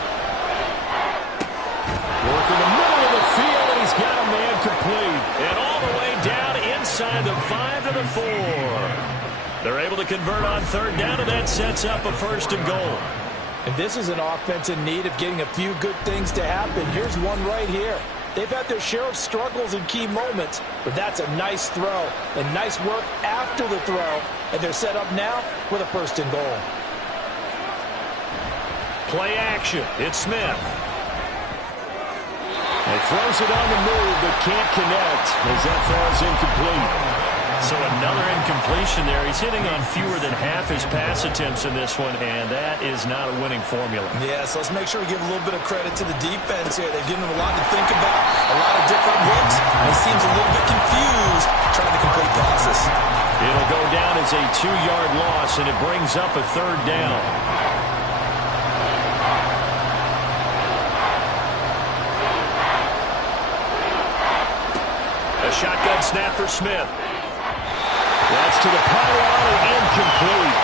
Working the middle of the field, and he's got a man complete. And all the way down inside the 5 to the 4. They're able to convert on 3rd down, and that sets up a 1st and goal. And this is an offense in need of getting a few good things to happen. Here's one right here. They've had their share of struggles in key moments, but that's a nice throw and nice work after the throw. And they're set up now with a 1st and goal. Play action. It's Smith. He throws it on the move, but can't connect as that throw is incomplete. So another incompletion there. He's hitting on fewer than half his pass attempts in this one, and that is not a winning formula. Yeah, so let's make sure we give a little bit of credit to the defense here. They've given him a lot to think about, a lot of different looks, and he seems a little bit confused trying to complete passes. It'll go down as a 2-yard loss, and it brings up a 3rd down. A shotgun snap for Smith. That's to the pylon and incomplete.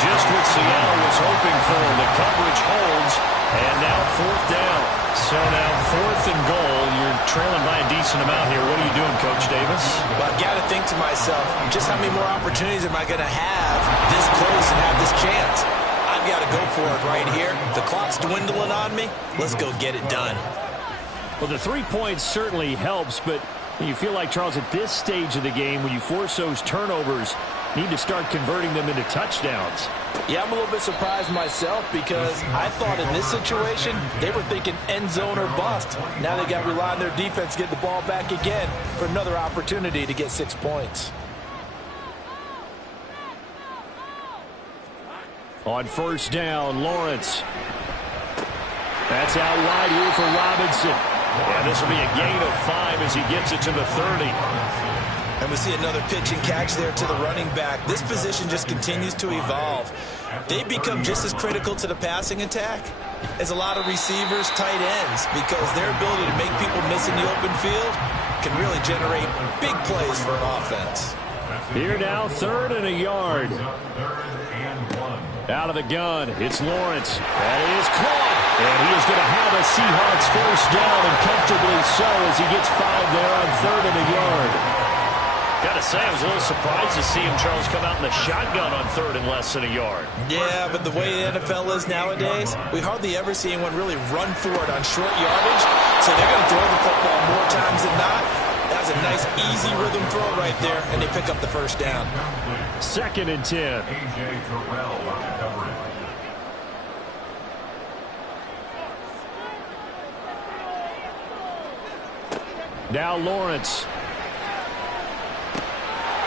Just what Seattle was hoping for. The coverage holds, and now 4th down. So now 4th and goal. You're trailing by a decent amount here. What are you doing, Coach Davis? Well, I've got to think to myself, just how many more opportunities am I going to have this close and have this chance? I've got to go for it right here. The clock's dwindling on me. Let's go get it done. Well, the 3 points certainly helps, but you feel like, Charles, at this stage of the game, when you force those turnovers, need to start converting them into touchdowns. Yeah, I'm a little bit surprised myself because I thought in this situation, they were thinking end zone or bust. Now they got to rely on their defense, get the ball back again for another opportunity to get 6 points. On first down, Lawrence. That's out wide here for Robinson. And this will be a gain of 5 as he gets it to the 30. And we see another pitch and catch there to the running back. This position just continues to evolve. They become just as critical to the passing attack as a lot of receivers, tight ends, because their ability to make people miss in the open field can really generate big plays for an offense. Here now, 3rd and a yard. Out of the gun, it's Lawrence. That is caught. And he is going to have a Seahawks first down, and comfortably so as he gets 5 there on 3rd and a yard. Got to say, I was a little surprised to see him, Charles, come out in the shotgun on 3rd and less than a yard. Yeah, but the way the NFL is nowadays, we hardly ever see anyone really run for it on short yardage, so they're going to throw the football more times than not. That's a nice, easy rhythm throw right there, and they pick up the first down. 2nd and 10. Now Lawrence.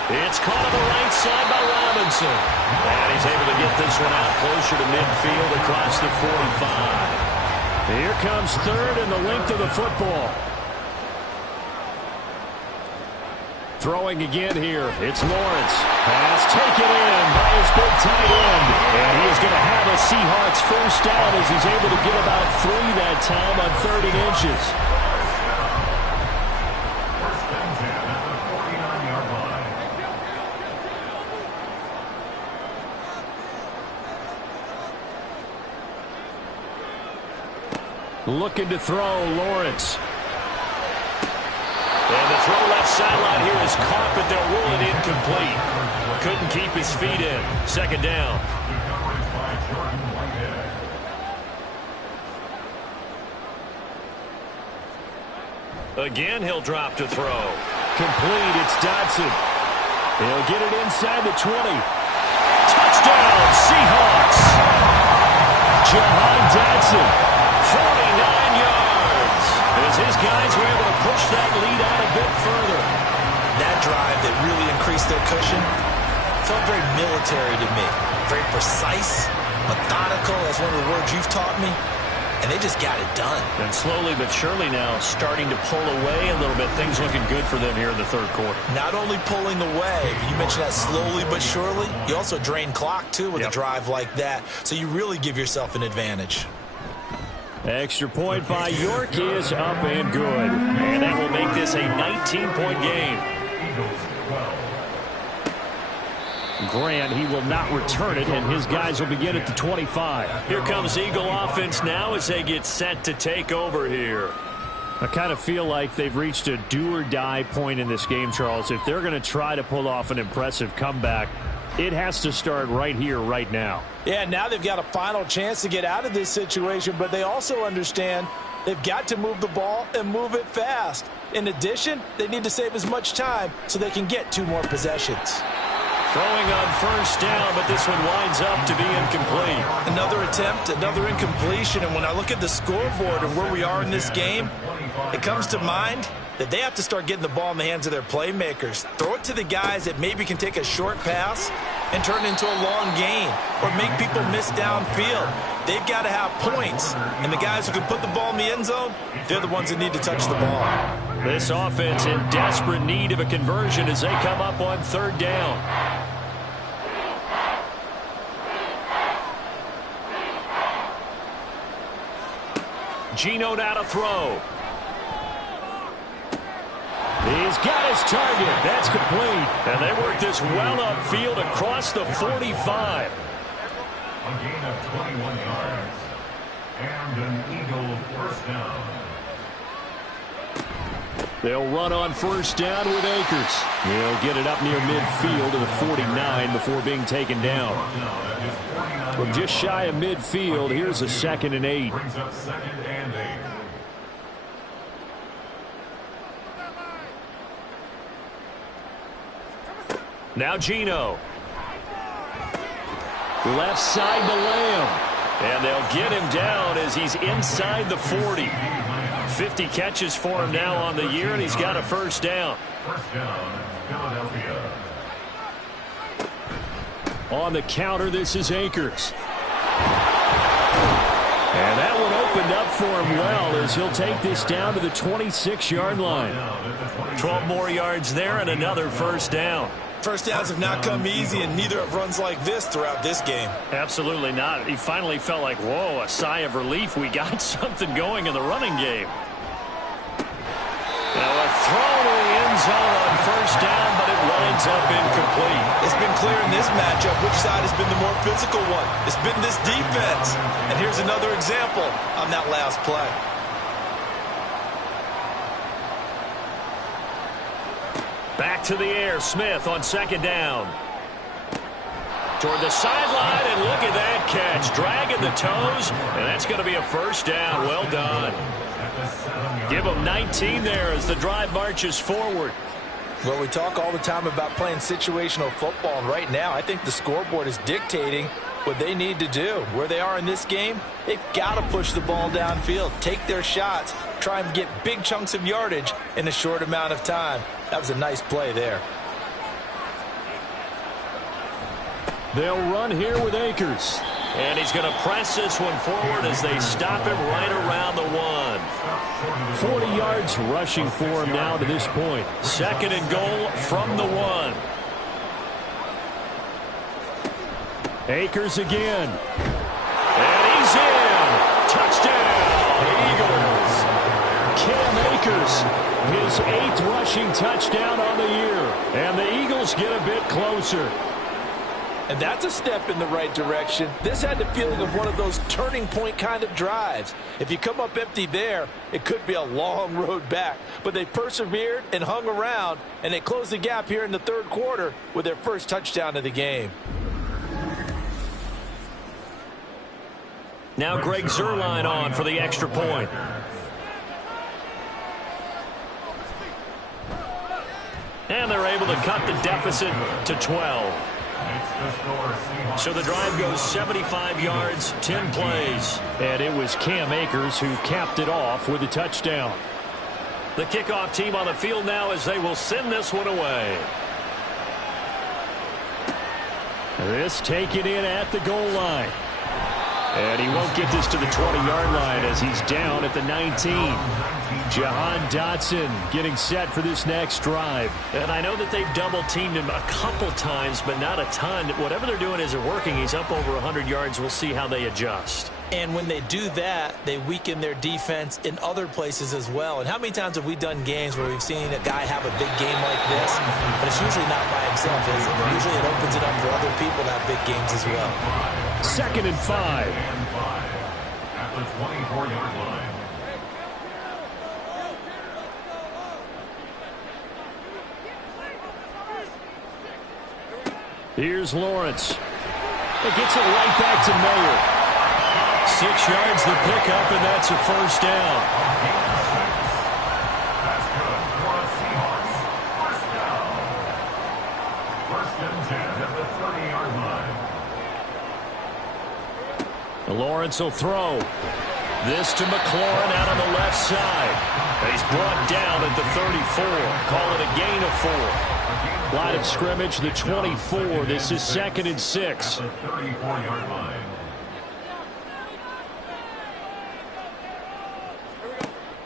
It's caught on the right side by Robinson. And he's able to get this one out closer to midfield across the 45. Here comes 3rd and the length of the football. Throwing again here. It's Lawrence. Pass taken in by his big tight end. And he is going to have a Seahawks first down as he's able to get about 3 that time on 3rd and inches. Looking to throw, Lawrence. And the throw left sideline here is caught, but they'll rule it incomplete. Couldn't keep his feet in. 2nd down. Again, he'll drop to throw. Complete, it's Dodson. He'll get it inside the 20. Touchdown, Seahawks! Jahan Dodson. 49 yards as his guys were able to push that lead out a bit further. That drive that really increased their cushion felt very military to me. Very precise, methodical, that's one of the words you've taught me. And they just got it done. And slowly but surely now starting to pull away a little bit. Things looking good for them here in the 3rd quarter. Not only pulling away, but you mentioned that slowly but surely. You also drain clock, too, with a drive like that. So you really give yourself an advantage. Extra point by York is up and good. And that will make this a 19-point game. Grant, he will not return it, and his guys will begin at the 25. Here comes Eagle offense now as they get set to take over here. I kind of feel like they've reached a do-or-die point in this game, Charles. If they're going to try to pull off an impressive comeback, it has to start right here, right now. Yeah, now they've got a final chance to get out of this situation, but they also understand they've got to move the ball and move it fast. In addition, they need to save as much time so they can get 2 more possessions. Throwing on first down, but this one winds up to be incomplete. Another attempt, another incompletion, and when I look at the scoreboard and where we are in this game, it comes to mind that they have to start getting the ball in the hands of their playmakers. Throw it to the guys that maybe can take a short pass and turn it into a long gain or make people miss downfield. They've got to have points, and the guys who can put the ball in the end zone, they're the ones that need to touch the ball. This offense in desperate need of a conversion as they come up on 3rd down. Geno now to throw. He's got his target. That's complete. And they work this well upfield across the 45. A gain of 21 yards. And an Eagle first down. They'll run on first down with Akers. He'll get it up near midfield to the 49 before being taken down. From just shy of midfield, here's a 2nd and 8. Brings up 2nd and 8. Now Geno. Left side to Lamb. And they'll get him down as he's inside the 40. 50 catches for him now on the year, and he's got a first down. First down, Philadelphia. On the counter, this is Akers. And that one opened up for him well as he'll take this down to the 26-yard line. 12 more yards there and another first down. First downs have not come easy, and neither have runs like this throughout this game. Absolutely not. He finally felt like, whoa, a sigh of relief. We got something going in the running game. Now a throw to the end zone on first down, but it winds up incomplete. It's been clear in this matchup which side has been the more physical one. It's been this defense. And here's another example on that last play. Back to the air, Smith on second down. Toward the sideline, and look at that catch. Dragging the toes, and that's going to be a first down. Well done. Give them 19 there as the drive marches forward. Well, we talk all the time about playing situational football, and right now I think the scoreboard is dictating what they need to do. Where they are in this game, they've got to push the ball downfield, take their shots, try and get big chunks of yardage in a short amount of time. That was a nice play there. They'll run here with Akers. And he's going to press this one forward as they stop him right around the 1. 40 yards rushing for him now to this point. Second and goal from the 1. Akers again. And he's in. Touchdown, Eagles. Cam Akers, his 8th rushing touchdown on the year. And the Eagles get a bit closer. And that's a step in the right direction. This had the feeling of one of those turning point kind of drives. If you come up empty there, it could be a long road back. But they persevered and hung around, and they closed the gap here in the third quarter with their first touchdown of the game. Now Greg Zuerlein on for the extra point. And they're able to cut the deficit to 12. So the drive goes 75 yards, 10 plays. And it was Cam Akers who capped it off with a touchdown. The kickoff team on the field now as they will send this one away. This taken in at the goal line. And he won't get this to the 20-yard line as he's down at the 19. Jahan Dotson getting set for this next drive. And I know that they've double-teamed him a couple times, but not a ton. Whatever they're doing isn't working. He's up over 100 yards. We'll see how they adjust. And when they do that, they weaken their defense in other places as well. And how many times have we done games where we've seen a guy have a big game like this, but it's usually not by himself, is it? Usually it opens it up for other people to have big games as well. 2nd and 5. At the 24-yard line. Here's Lawrence. It gets it right back to Mayer. 6 yards the pickup, and that's a first down. That's good for the Seahawks. First down. 1st and 10 at the 30-yard line. Lawrence will throw. This to McLaurin out on the left side. He's brought down at the 34. Call it a gain of 4. Line of scrimmage, the 24. This is 2nd and 6. The 34-yard line.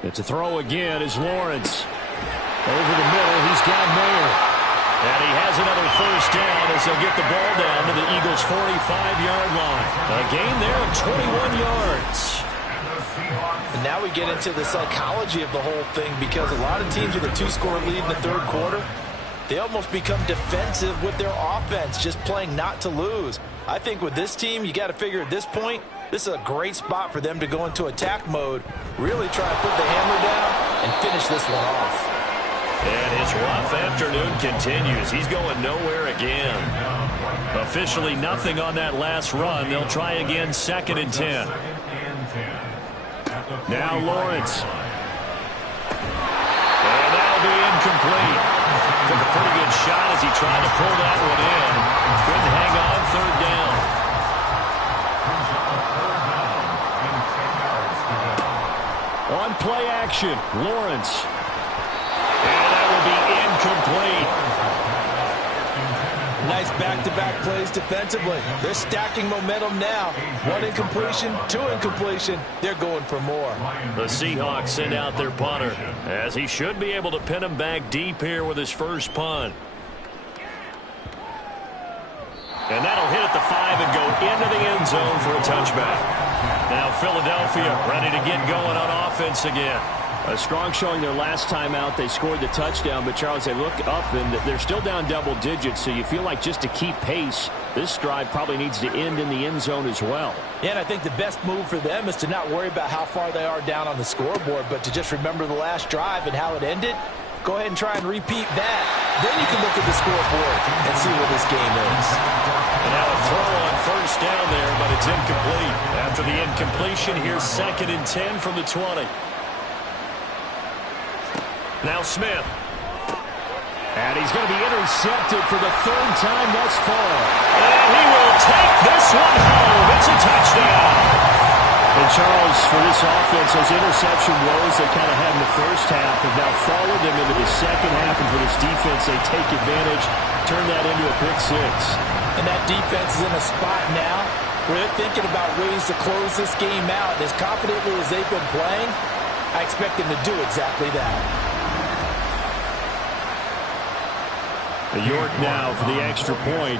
It's a throw again as Lawrence. Over the middle, he's got Mayer. And he has another first down as they'll get the ball down to the Eagles' 45-yard line. A gain there of 21 yards. And now we get into the psychology of the whole thing, because a lot of teams with a 2-score lead in the third quarter, they almost become defensive with their offense, just playing not to lose. I think with this team, you got to figure at this point, this is a great spot for them to go into attack mode, really try to put the hammer down and finish this one off. And his rough afternoon continues. He's going nowhere again. Officially nothing on that last run. They'll try again 2nd and 10. Now Lawrence. And that'll be incomplete. Took a pretty good shot as he tried to pull that one in. Couldn't hang on, 3rd down. On play action, Lawrence. And that will be incomplete. Nice back-to-back plays defensively. They're stacking momentum now. One incompletion, two incompletion. They're going for more. The Seahawks send out their punter, as he should be able to pin him back deep here with his first punt. And that'll hit at the 5 and go into the end zone for a touchback. Now Philadelphia ready to get going on offense again. A strong showing their last time out. They scored the touchdown, but Charles, they look up and they're still down double digits, so you feel like just to keep pace, this drive probably needs to end in the end zone as well. Yeah, and I think the best move for them is to not worry about how far they are down on the scoreboard, but to just remember the last drive and how it ended. Go ahead and try and repeat that. Then you can look at the scoreboard and see where this game is. And now a throw on first down there, but it's incomplete. After the incompletion, here's 2nd and 10 from the 20. Now Smith. And he's going to be intercepted for the 3rd time thus far. And he will take this one home. It's a touchdown. And Charles, for this offense, those interception woes they kind of had in the first half have now followed them into the second half. And for this defense, they take advantage, turn that into a pick 6. And that defense is in a spot now where they're thinking about ways to close this game out. As confidently as they've been playing, I expect them to do exactly that. York now for the extra point.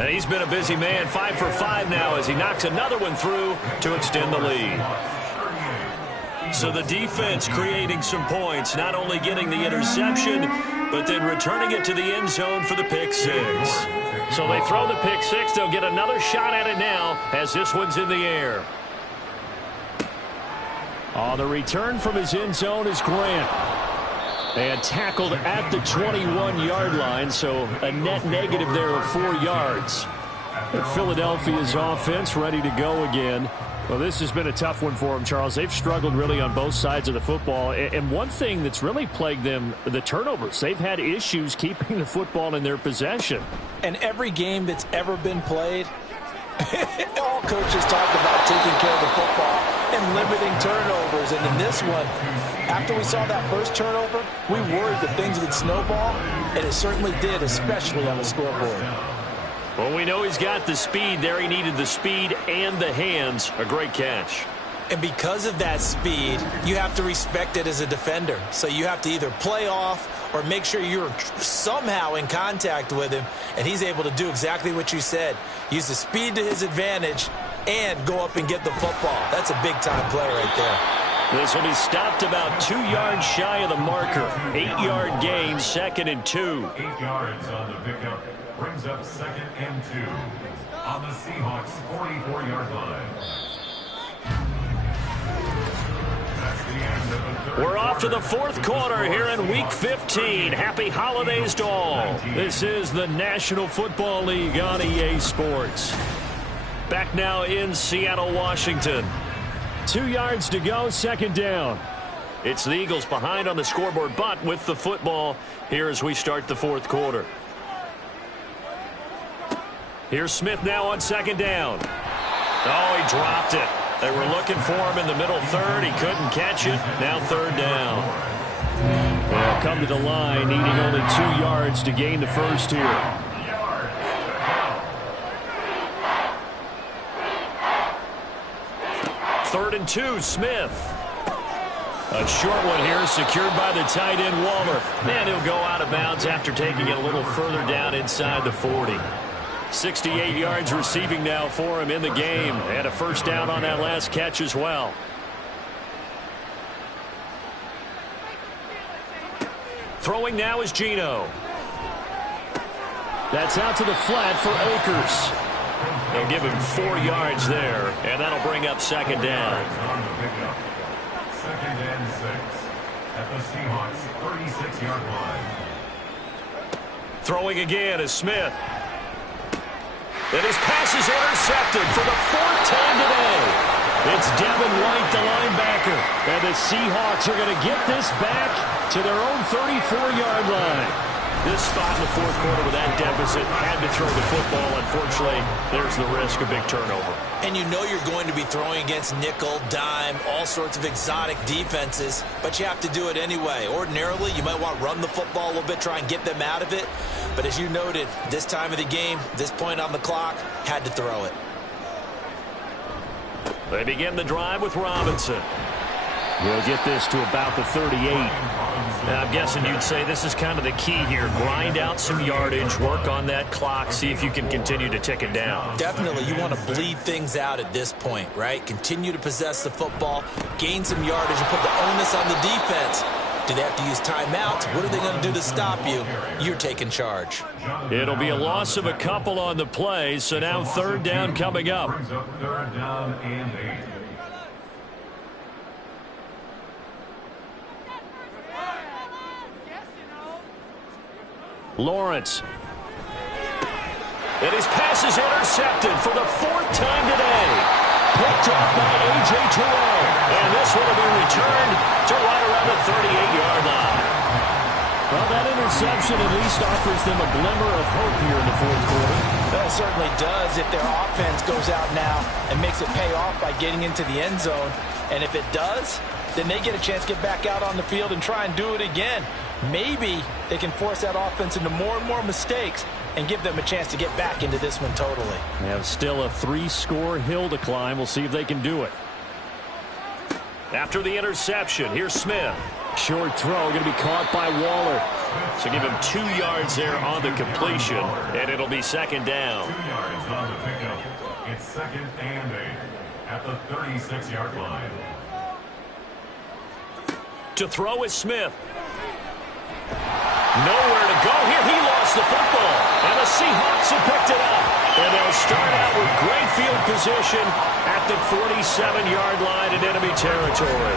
And he's been a busy man, 5 for 5 now as he knocks another one through to extend the lead. So the defense creating some points, not only getting the interception, but then returning it to the end zone for the pick 6. So they throw the pick 6. They'll get another shot at it now as this one's in the air. On the return from his end zone is Grant. And tackled at the 21-yard line, so a net negative there of 4 yards. Philadelphia's offense ready to go again. Well, this has been a tough one for them, Charles. They've struggled really on both sides of the football. And one thing that's really plagued them, the turnovers. They've had issues keeping the football in their possession. And every game that's ever been played, all coaches talk about taking care of the football and limiting turnovers. And in this one, after we saw that first turnover, we worried that things would snowball, and it certainly did, especially on the scoreboard. Well, we know he's got the speed there. He needed the speed and the hands. A great catch. And because of that speed, you have to respect it as a defender. So you have to either play off or make sure you're somehow in contact with him, and he's able to do exactly what you said. Use the speed to his advantage and go up and get the football. That's a big-time play right there. This will be stopped about 2 yards shy of the marker. 8-yard gain, 2nd and 2. 8 yards on the pickup. Brings up 2nd and 2 on the Seahawks 44-yard line. That's the end of the 3rd We're off to the 4th quarter here in Week 15. Happy holidays to all. This is the National Football League on EA Sports. Back now in Seattle, Washington. 2 yards to go, 2nd down. It's the Eagles behind on the scoreboard, but with the football here as we start the 4th quarter. Here's Smith now on 2nd down. Oh, he dropped it. They were looking for him in the middle 3rd. He couldn't catch it. Now 3rd down. They'll come to the line, needing only 2 yards to gain the first here. 3rd and 2, Smith. A short one here, secured by the tight end, Waller. And he'll go out of bounds after taking it a little further down inside the 40. 68 yards receiving now for him in the game. And a first down on that last catch as well. Throwing now is Geno. That's out to the flat for Akers. They'll give him 4 yards there, and that'll bring up 2nd down. 2nd and 6 at the Seahawks 36-yard line. Throwing again is Smith. And his pass is intercepted for the 4th time today. It's Devin White, the linebacker. And the Seahawks are going to get this back to their own 34-yard line. This spot in the fourth quarter with that deficit, had to throw the football. Unfortunately, there's the risk of big turnover. And you know you're going to be throwing against nickel, dime, all sorts of exotic defenses, but you have to do it anyway. Ordinarily, you might want to run the football a little bit, try and get them out of it. But as you noted, this time of the game, this point on the clock, had to throw it. They begin the drive with Robinson. He'll get this to about the 38. Now, I'm guessing you'd say this is kind of the key here. Grind out some yardage, work on that clock, see if you can continue to tick it down. Definitely, you want to bleed things out at this point, right? Continue to possess the football, gain some yardage, and put the onus on the defense. Do they have to use timeouts? What are they going to do to stop you? You're taking charge. It'll be a loss of a couple on the play, so now third down coming up. Third down and 8. Lawrence. And his pass is intercepted for the fourth time today. Picked off by A.J. Terrell. And this one will be returned to right around the 38-yard line. Well, that interception at least offers them a glimmer of hope here in the fourth quarter. That certainly does if their offense goes out now and makes it pay off by getting into the end zone. And if it does, then they get a chance to get back out on the field and try and do it again. Maybe they can force that offense into more and more mistakes and give them a chance to get back into this one totally. They have still a 3-score hill to climb. We'll see if they can do it. After the interception, here's Smith. Short throw going to be caught by Waller. So give him 2 yards there on the completion, and it'll be second down. 2 yards on the pickup. It's second and 8 at the 36-yard line. To throw is Smith. Nowhere to go here. He lost the football. And the Seahawks have picked it up. And they'll start out with great field position at the 47-yard line in enemy territory.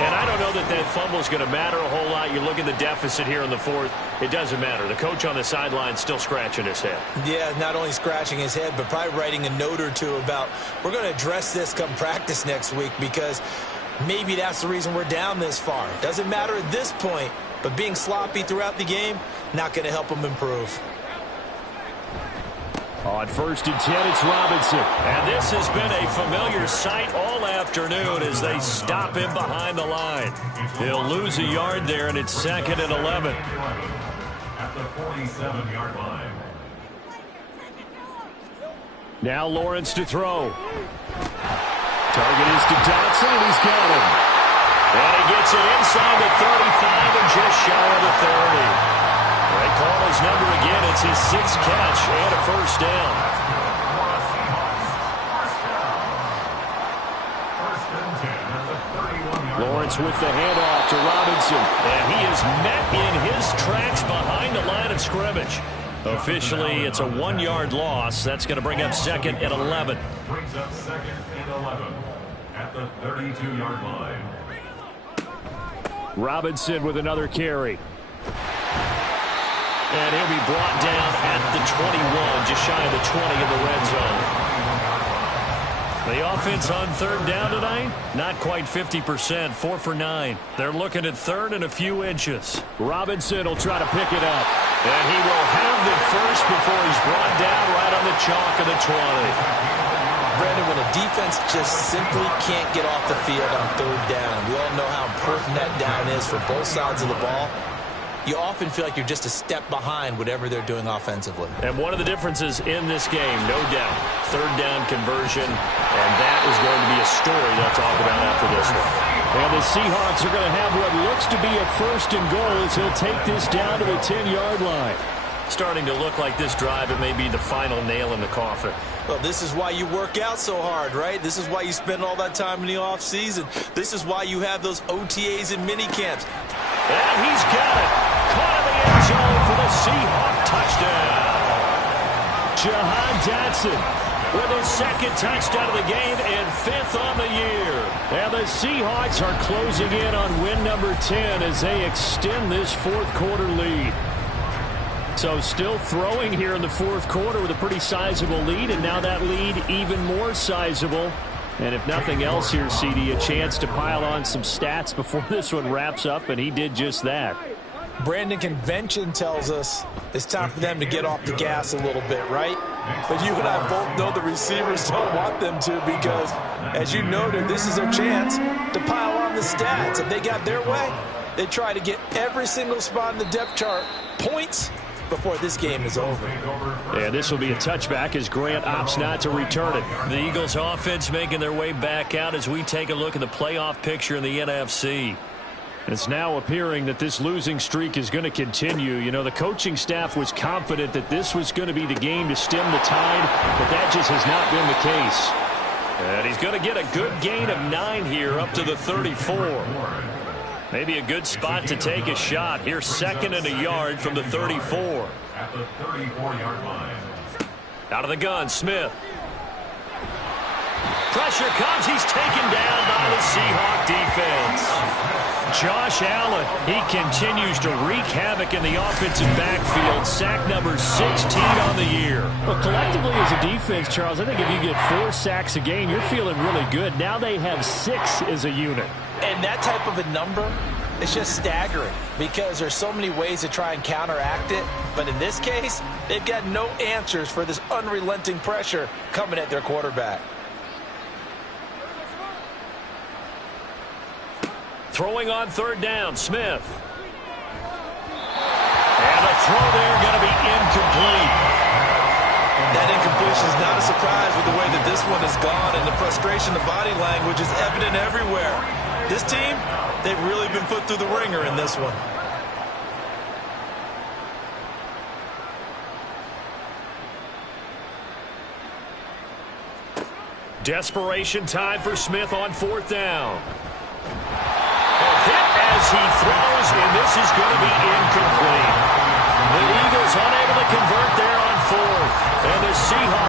And I don't know that that fumble is going to matter a whole lot. You look at the deficit here in the fourth. It doesn't matter. The coach on the sideline still scratching his head. Yeah, not only scratching his head, but probably writing a note or two about, we're going to address this come practice next week because maybe that's the reason we're down this far. Doesn't matter at this point, but being sloppy throughout the game, not going to help them improve. On 1st and 10, it's Robinson. And this has been a familiar sight all afternoon as they stop him behind the line. He'll lose a yard there, and it's second and 11. At the 47-yard line. Now Lawrence to throw. Target is to Dotson, and he's got him. And he gets it inside the 35 and just shy of the 30. They call his number again. It's his 6th catch and a first down. Lawrence with the handoff to Robinson. And he is met in his tracks behind the line of scrimmage. Officially, it's a 1-yard loss. That's going to bring up second and 11. Brings up second and 11 at the 32-yard line. Robinson with another carry. And he'll be brought down at the 21, just shy of the 20 in the red zone. The offense on third down tonight, not quite 50%, 4 for 9. They're looking at third and a few inches. Robinson will try to pick it up. And he will have the first before he's brought down right on the chalk of the 20. Brandon, when a defense just simply can't get off the field on third down, we all know how important that down is for both sides of the ball. You often feel like you're just a step behind whatever they're doing offensively. And one of the differences in this game, no doubt, third down conversion, and that is going to be a story they'll talk about after this one. And the Seahawks are going to have what looks to be a 1st and goal as he'll take this down to the 10-yard line. Starting to look like this drive, it may be the final nail in the coffin. Well, this is why you work out so hard, right? This is why you spend all that time in the offseason. This is why you have those OTAs and mini camps. And he's got it. Caught in the end zone for the Seahawk touchdown. Jahan Dotson with his 2nd touchdown of the game and 5th on the year. And the Seahawks are closing in on win number 10 as they extend this 4th quarter lead. So still throwing here in the 4th quarter with a pretty sizable lead, and now that lead even more sizable. And if nothing else here, CD, a chance to pile on some stats before this one wraps up, and he did just that. Brandon, convention tells us it's time for them to get off the gas a little bit, right? But you and I both know the receivers don't want them to because, as you noted, this is their chance to pile on the stats. If they got their way, they try to get every single spot in the depth chart points before this game is over. Yeah, this will be a touchback as Grant opts not to return it. The Eagles offense making their way back out as we take a look at the playoff picture in the NFC. It's now appearing that this losing streak is going to continue. You know, the coaching staff was confident that this was going to be the game to stem the tide, but that just has not been the case. And he's going to get a good gain of 9 here up to the 34. Maybe a good spot to take a shot. Here's 2nd and a yard from the 34. At the 34-yard line. Out of the gun, Smith. Pressure comes. He's taken down by the Seahawk defense. Josh Allen, he continues to wreak havoc in the offensive backfield. Sack number 16 on the year. Well, collectively as a defense, Charles, I think if you get 4 sacks a game, you're feeling really good. Now they have 6 as a unit. And that type of a number is just staggering because there's so many ways to try and counteract it. But in this case, they've got no answers for this unrelenting pressure coming at their quarterback. Throwing on 3rd down, Smith. And the throw there going to be incomplete. That incompletion is not a surprise with the way that this one has gone, and the frustration, the body language is evident everywhere. This team, they've really been put through the ringer in this one. Desperation time for Smith on 4th down. Hit as he throws, and this is going to be incomplete. The Eagles unable to convert there on 4th. And the Seahawks